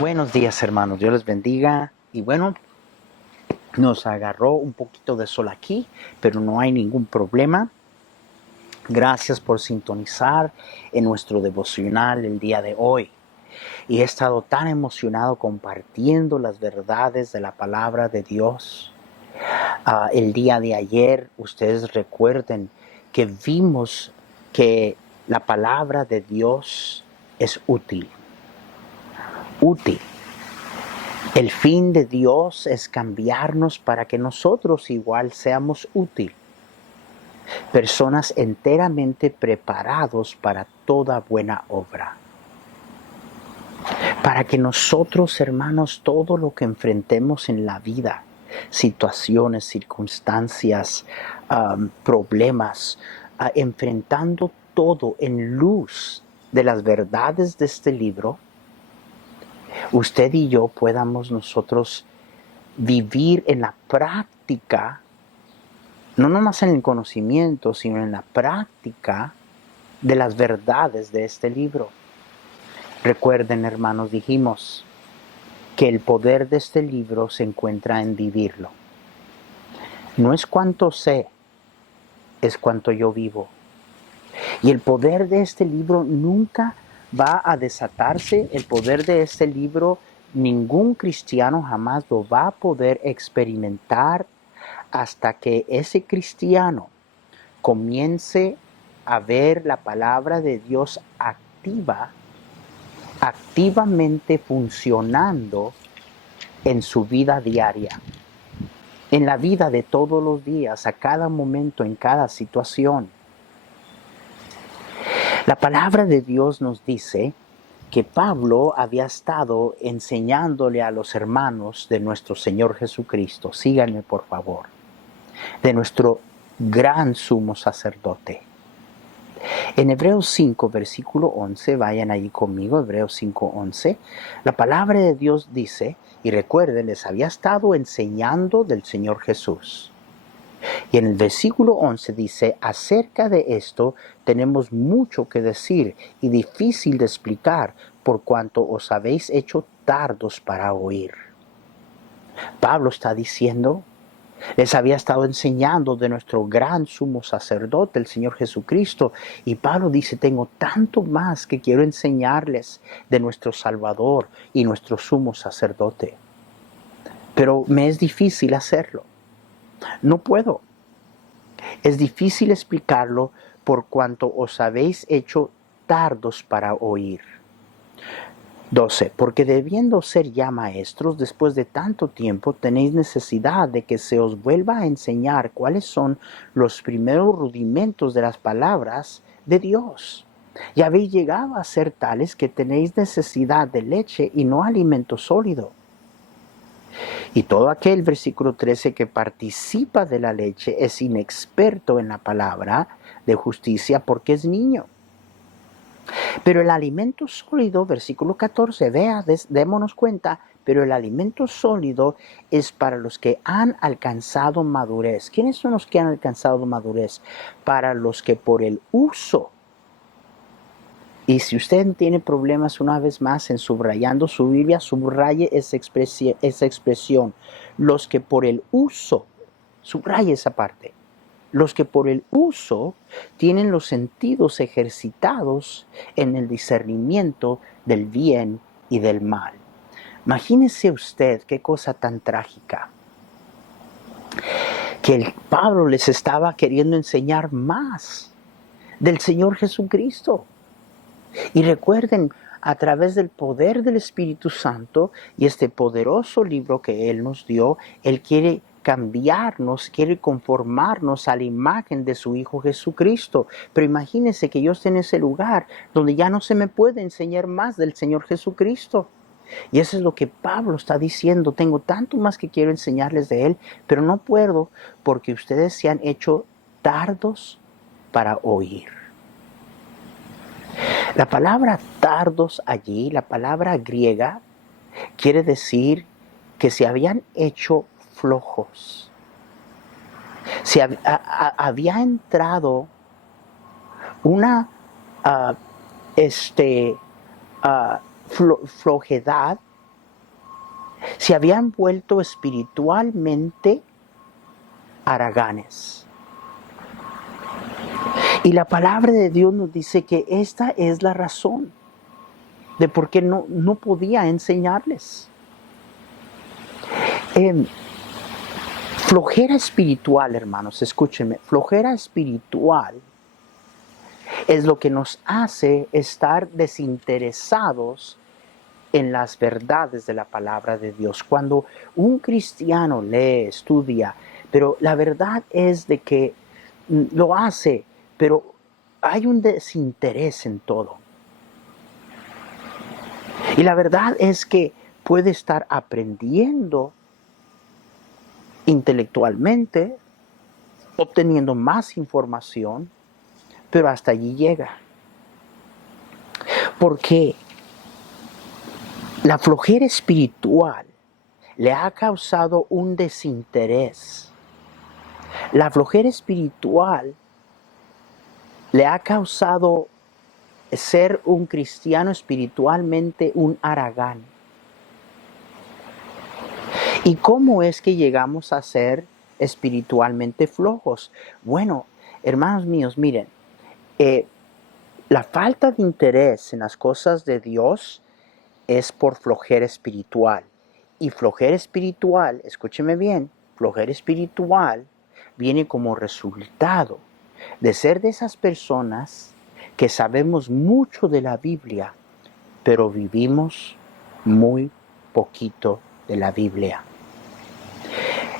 Buenos días, hermanos. Dios les bendiga. Y bueno, nos agarró un poquito de sol aquí, pero no hay ningún problema. Gracias por sintonizar en nuestro devocional el día de hoy. Y he estado tan emocionado compartiendo las verdades de la palabra de Dios. El día de ayer, ustedes recuerden que vimos que la palabra de Dios es útil. Útil. El fin de Dios es cambiarnos para que nosotros igual seamos útiles. Personas enteramente preparados para toda buena obra. Para que nosotros, hermanos, todo lo que enfrentemos en la vida, situaciones, circunstancias, problemas, enfrentando todo en luz de las verdades de este libro, usted y yo podamos nosotros vivir en la práctica, no nomás en el conocimiento, sino en la práctica de las verdades de este libro. Recuerden, hermanos, dijimos que el poder de este libro se encuentra en vivirlo. No es cuánto sé, es cuánto yo vivo. Y el poder de este libro nunca va a desatarse. El poder de este libro, ningún cristiano jamás lo va a poder experimentar hasta que ese cristiano comience a ver la palabra de Dios activamente funcionando en su vida diaria, en la vida de todos los días, a cada momento, en cada situación. La palabra de Dios nos dice que Pablo había estado enseñándole a los hermanos de nuestro Señor Jesucristo, síganme por favor, de nuestro gran sumo sacerdote. En Hebreos 5, versículo 11, vayan allí conmigo, Hebreos 5, 11, la palabra de Dios dice, y recuerden, les había estado enseñando del Señor Jesús. Y en el versículo 11 dice, acerca de esto tenemos mucho que decir y difícil de explicar por cuanto os habéis hecho tardos para oír. Pablo está diciendo, les había estado enseñando de nuestro gran sumo sacerdote, el Señor Jesucristo. Y Pablo dice, tengo tanto más que quiero enseñarles de nuestro Salvador y nuestro sumo sacerdote. Pero me es difícil hacerlo. No puedo. Es difícil explicarlo por cuanto os habéis hecho tardos para oír. 12. Porque debiendo ser ya maestros, después de tanto tiempo, tenéis necesidad de que se os vuelva a enseñar cuáles son los primeros rudimentos de las palabras de Dios. Y habéis llegado a ser tales que tenéis necesidad de leche y no alimento sólido. Y todo aquel, versículo 13, que participa de la leche es inexperto en la palabra de justicia porque es niño. Pero el alimento sólido, versículo 14, démonos cuenta, pero el alimento sólido es para los que han alcanzado madurez. ¿Quiénes son los que han alcanzado madurez? Para los que por el uso, y si usted tiene problemas una vez más en subrayando su Biblia, subraye esa expresión, los que por el uso, subraye esa parte. Los que por el uso tienen los sentidos ejercitados en el discernimiento del bien y del mal. Imagínese usted qué cosa tan trágica. Que Pablo les estaba queriendo enseñar más del Señor Jesucristo. Y recuerden, a través del poder del Espíritu Santo y este poderoso libro que Él nos dio, Él quiere cambiarnos, quiere conformarnos a la imagen de su Hijo Jesucristo. Pero imagínense que yo esté en ese lugar donde ya no se me puede enseñar más del Señor Jesucristo. Y eso es lo que Pablo está diciendo. Tengo tanto más que quiero enseñarles de Él, pero no puedo porque ustedes se han hecho tardos para oír. La palabra tardos allí, la palabra griega, quiere decir que se habían hecho flojos. Había entrado una flojedad Se habían vuelto espiritualmente haraganes. Y la palabra de Dios nos dice que esta es la razón de por qué no podía enseñarles. Flojera espiritual, hermanos, escúchenme, flojera espiritual es lo que nos hace estar desinteresados en las verdades de la palabra de Dios. Cuando un cristiano lee, estudia, pero la verdad es de que lo hace, pero hay un desinterés en todo. Y la verdad es que puede estar aprendiendo intelectualmente, obteniendo más información, pero hasta allí llega. Porque la flojera espiritual le ha causado un desinterés. La flojera espiritual le ha causado ser un cristiano espiritualmente un haragán. ¿Y cómo es que llegamos a ser espiritualmente flojos? Bueno, hermanos míos, miren, la falta de interés en las cosas de Dios es por flojera espiritual. Y flojera espiritual, escúcheme bien, flojera espiritual viene como resultado de ser de esas personas que sabemos mucho de la Biblia, pero vivimos muy poquito de la Biblia.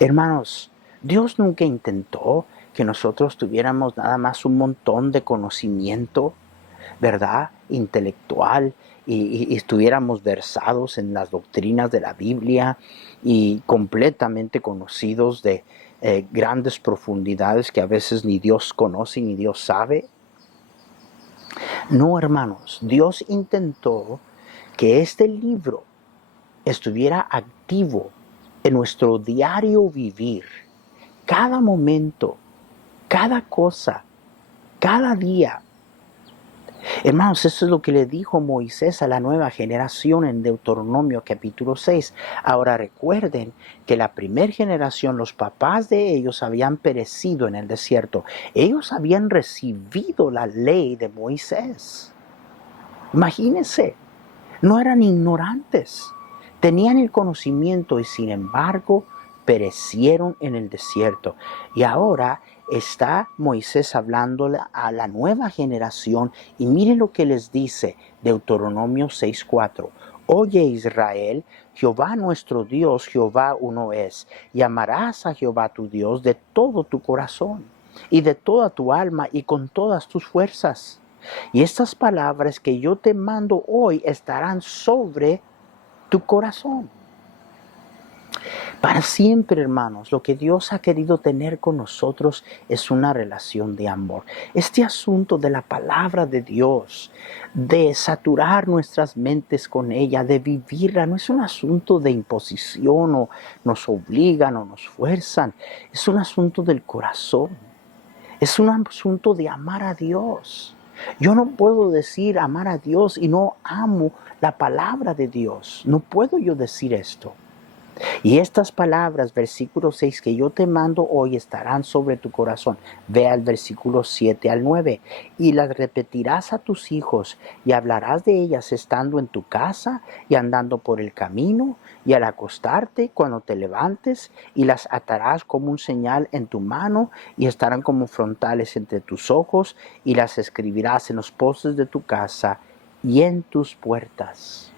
Hermanos, Dios nunca intentó que nosotros tuviéramos nada más un montón de conocimiento, ¿verdad?, intelectual, y estuviéramos versados en las doctrinas de la Biblia y completamente conocidos de grandes profundidades que a veces ni Dios conoce ni Dios sabe. No, hermanos, Dios intentó que este libro estuviera activo en nuestro diario vivir, cada momento, cada cosa, cada día. Hermanos, eso es lo que le dijo Moisés a la nueva generación en Deuteronomio capítulo 6. Ahora recuerden que la primera generación, los papás de ellos habían perecido en el desierto. Ellos habían recibido la ley de Moisés. Imagínense, no eran ignorantes, tenían el conocimiento y sin embargo perecieron en el desierto. Y ahora está Moisés hablándole a la nueva generación y miren lo que les dice Deuteronomio 6:4. Oye Israel, Jehová nuestro Dios, Jehová uno es, y amarás a Jehová tu Dios de todo tu corazón y de toda tu alma y con todas tus fuerzas. Y estas palabras que yo te mando hoy estarán sobre tu corazón. Para siempre, hermanos, lo que Dios ha querido tener con nosotros es una relación de amor. Este asunto de la palabra de Dios, de saturar nuestras mentes con ella, de vivirla, no es un asunto de imposición o nos obligan o nos fuerzan. Es un asunto del corazón. Es un asunto de amar a Dios. Yo no puedo decir amar a Dios y no amo la palabra de Dios. No puedo yo decir esto. Y estas palabras, versículo 6, que yo te mando hoy estarán sobre tu corazón. Ve al versículo 7 al 9. Y las repetirás a tus hijos y hablarás de ellas estando en tu casa y andando por el camino y al acostarte cuando te levantes, y las atarás como un señal en tu mano y estarán como frontales entre tus ojos, y las escribirás en los postes de tu casa y en tus puertas.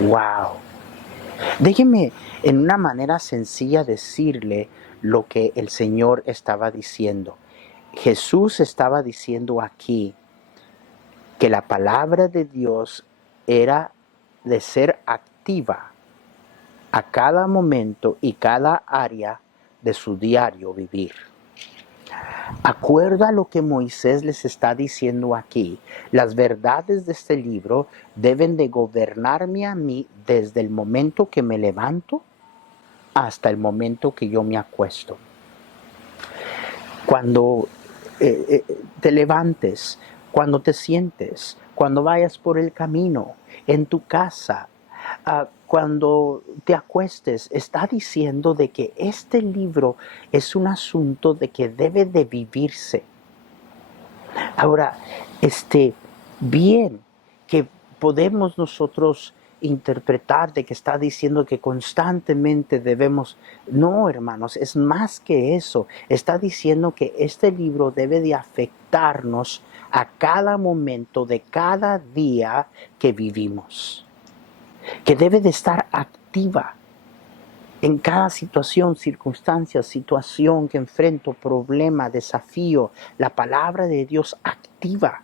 ¡Wow! Déjeme en una manera sencilla decirle lo que el Señor estaba diciendo. Jesús estaba diciendo aquí que la palabra de Dios era de ser activa a cada momento y cada área de su diario vivir. Acuerda lo que Moisés les está diciendo aquí. Las verdades de este libro deben de gobernarme a mí desde el momento que me levanto hasta el momento que yo me acuesto. Cuando te levantes, cuando te sientes, cuando vayas por el camino, en tu casa, cuando te acuestes, está diciendo de que este libro es un asunto de que debe de vivirse. Ahora, bien que podemos nosotros interpretar de que está diciendo que constantemente debemos. No, hermanos, es más que eso. Está diciendo que este libro debe de afectarnos a cada momento de cada día que vivimos. Que debe de estar activa en cada situación, circunstancia, situación que enfrento, problema, desafío. La palabra de Dios activa.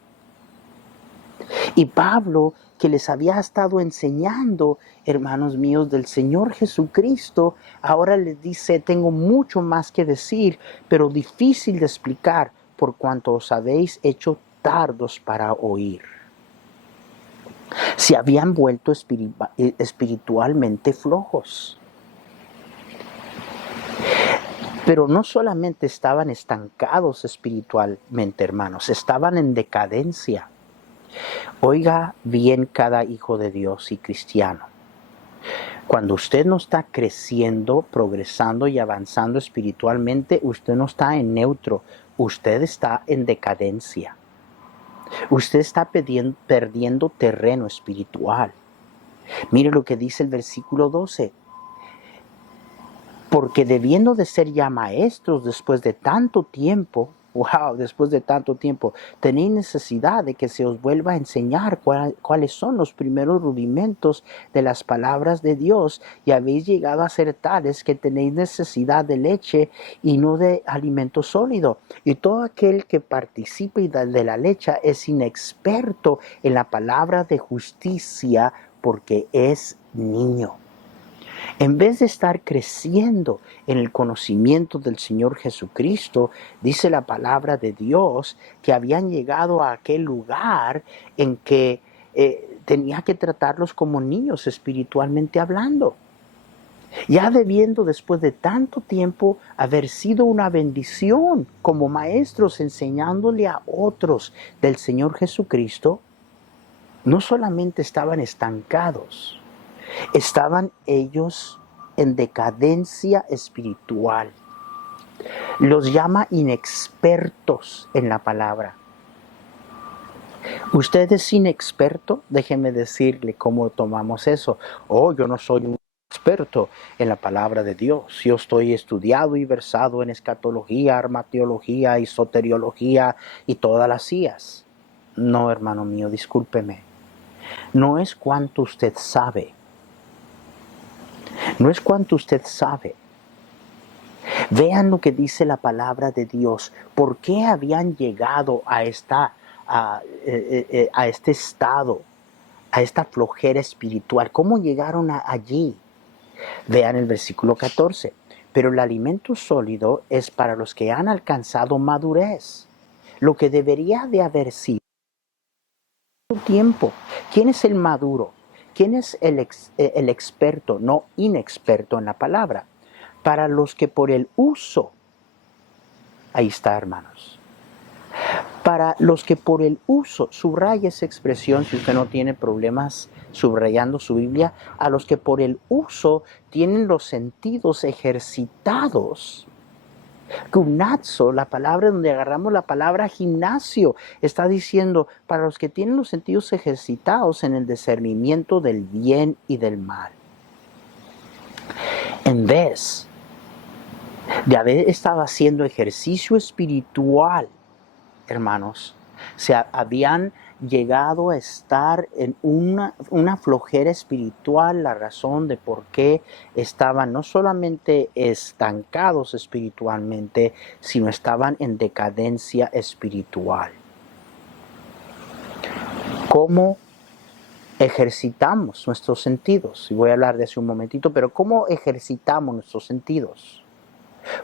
Y Pablo, que les había estado enseñando, hermanos míos, del Señor Jesucristo, ahora les dice, tengo mucho más que decir, pero difícil de explicar, por cuanto os habéis hecho tardos para oír. Se habían vuelto espiritualmente flojos. Pero no solamente estaban estancados espiritualmente, hermanos, estaban en decadencia. Oiga bien cada hijo de Dios y cristiano. Cuando usted no está creciendo, progresando y avanzando espiritualmente, usted no está en neutro, usted está en decadencia. Usted está perdiendo terreno espiritual. Mire lo que dice el versículo 12. Porque debiendo de ser ya maestros después de tanto tiempo, tenéis necesidad de que se os vuelva a enseñar cuáles son los primeros rudimentos de las palabras de Dios, y habéis llegado a ser tales que tenéis necesidad de leche y no de alimento sólido. Y todo aquel que participa de la leche es inexperto en la palabra de justicia, porque es niño. En vez de estar creciendo en el conocimiento del Señor Jesucristo, dice la palabra de Dios que habían llegado a aquel lugar en que tenía que tratarlos como niños espiritualmente hablando. Ya debiendo, después de tanto tiempo, haber sido una bendición como maestros enseñándole a otros del Señor Jesucristo, no solamente estaban estancados, estaban ellos en decadencia espiritual. Los llama inexpertos en la palabra. ¿Usted es inexperto? Déjeme decirle cómo tomamos eso. Yo no soy un experto en la palabra de Dios. Yo estoy estudiado y versado en escatología, armateología y soteriología y todas las CIAs. No, hermano mío, discúlpeme. No es cuánto usted sabe. No es cuánto usted sabe. Vean lo que dice la palabra de Dios. ¿Por qué habían llegado a este estado, a esta flojera espiritual? ¿Cómo llegaron allí? Vean el versículo 14. Pero el alimento sólido es para los que han alcanzado madurez. Lo que debería de haber sido tiempo. ¿Quién es el maduro? ¿Quién es el experto, no inexperto en la palabra? Para los que por el uso, ahí está, hermanos, para los que por el uso, subraya esa expresión si usted no tiene problemas subrayando su Biblia, a los que por el uso tienen los sentidos ejercitados. Gymnazo, la palabra donde agarramos la palabra gimnasio, está diciendo para los que tienen los sentidos ejercitados en el discernimiento del bien y del mal. En vez de haber estado haciendo ejercicio espiritual, hermanos, se habían llegado a estar en una flojera espiritual, la razón de por qué estaban no solamente estancados espiritualmente, sino estaban en decadencia espiritual. ¿Cómo ejercitamos nuestros sentidos? Y voy a hablar de eso un momentito, pero ¿cómo ejercitamos nuestros sentidos?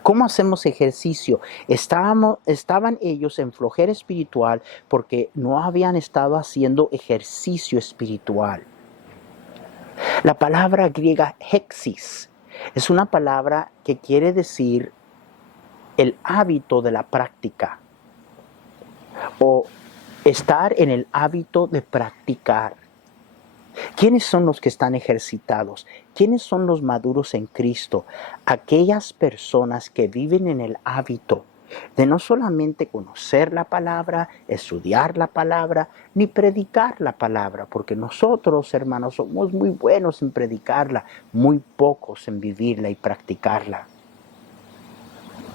¿Cómo hacemos ejercicio? Estaban ellos en flojera espiritual porque no habían estado haciendo ejercicio espiritual. La palabra griega hexis es una palabra que quiere decir el hábito de la práctica o estar en el hábito de practicar. ¿Quiénes son los que están ejercitados? ¿Quiénes son los maduros en Cristo? Aquellas personas que viven en el hábito de no solamente conocer la palabra, estudiar la palabra, ni predicar la palabra, porque nosotros, hermanos, somos muy buenos en predicarla, muy pocos en vivirla y practicarla.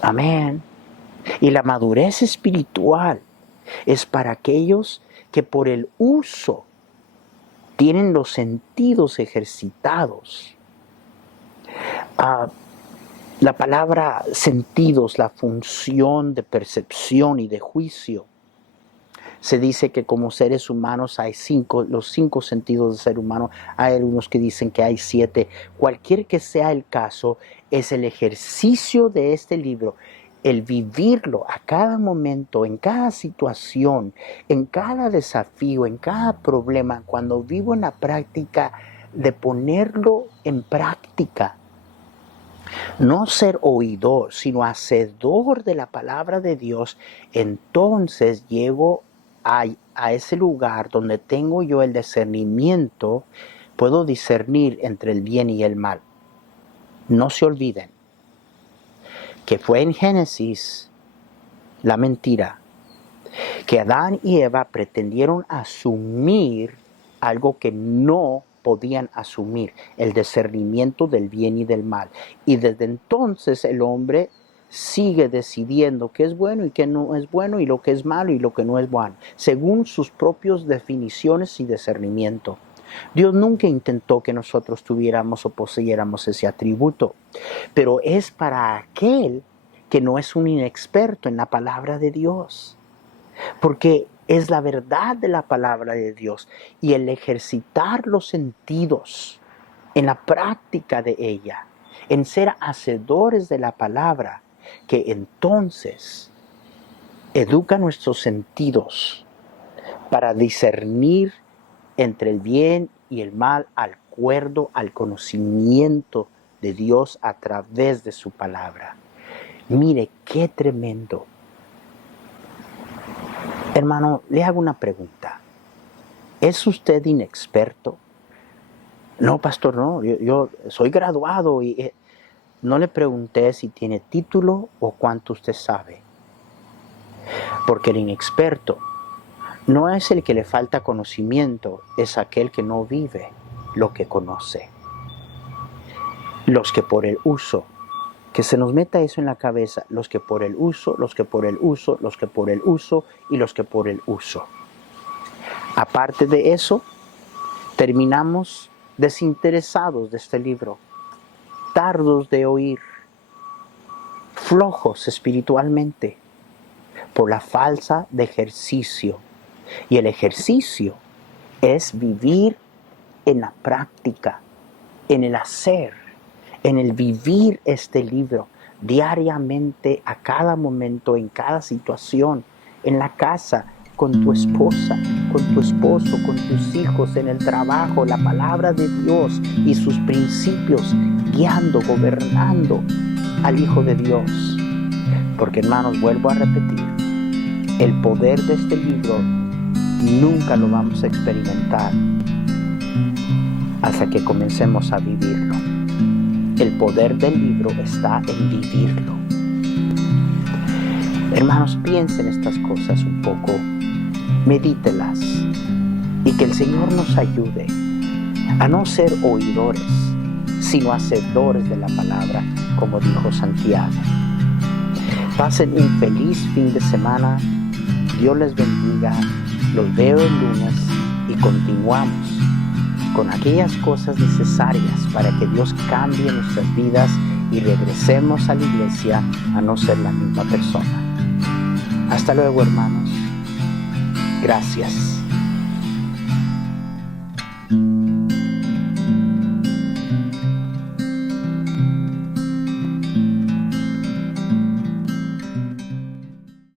Amén. Y la madurez espiritual es para aquellos que por el uso tienen los sentidos ejercitados. La palabra sentidos, la función de percepción y de juicio. Se dice que como seres humanos hay los 5 sentidos del ser humano. Hay algunos que dicen que hay 7. Cualquier que sea el caso, es el ejercicio de este libro, el vivirlo a cada momento, en cada situación, en cada desafío, en cada problema, cuando vivo en la práctica de ponerlo en práctica. No ser oidor, sino hacedor de la palabra de Dios, entonces llego a ese lugar donde tengo yo el discernimiento, puedo discernir entre el bien y el mal. No se olviden que fue en Génesis la mentira, que Adán y Eva pretendieron asumir algo que no podían asumir, el discernimiento del bien y del mal. Y desde entonces el hombre sigue decidiendo qué es bueno y qué no es bueno, y lo que es malo y lo que no es bueno, según sus propias definiciones y discernimiento. Dios nunca intentó que nosotros tuviéramos o poseyéramos ese atributo, pero es para aquel que no es un inexperto en la palabra de Dios, porque es la verdad de la palabra de Dios, y el ejercitar los sentidos en la práctica de ella, en ser hacedores de la palabra, que entonces educa nuestros sentidos para discernir entre el bien y el mal, acuerdo al conocimiento de Dios a través de su palabra. Mire qué tremendo. Hermano, le hago una pregunta. ¿Es usted inexperto? No, pastor, no. Yo soy graduado y no le pregunté si tiene título o cuánto usted sabe. Porque el inexperto no es el que le falta conocimiento, es aquel que no vive lo que conoce. Los que por el uso, que se nos meta eso en la cabeza, los que por el uso, los que por el uso, los que por el uso y los que por el uso. Aparte de eso, terminamos desinteresados de este libro, tardos de oír, flojos espiritualmente, por la falta de ejercicio. Y el ejercicio es vivir en la práctica, en el hacer, en el vivir este libro diariamente, a cada momento, en cada situación, en la casa, con tu esposa, con tu esposo, con tus hijos, en el trabajo, la palabra de Dios y sus principios guiando, gobernando al Hijo de Dios. Porque, hermanos, vuelvo a repetir, el poder de este libro nunca lo vamos a experimentar hasta que comencemos a vivirlo. El poder del libro está en vivirlo. Hermanos, piensen estas cosas un poco, medítelas, y que el Señor nos ayude a no ser oidores, sino hacedores de la palabra, como dijo Santiago. Pasen un feliz fin de semana. Dios les bendiga. Los veo el lunes y continuamos con aquellas cosas necesarias para que Dios cambie nuestras vidas y regresemos a la iglesia a no ser la misma persona. Hasta luego, hermanos. Gracias.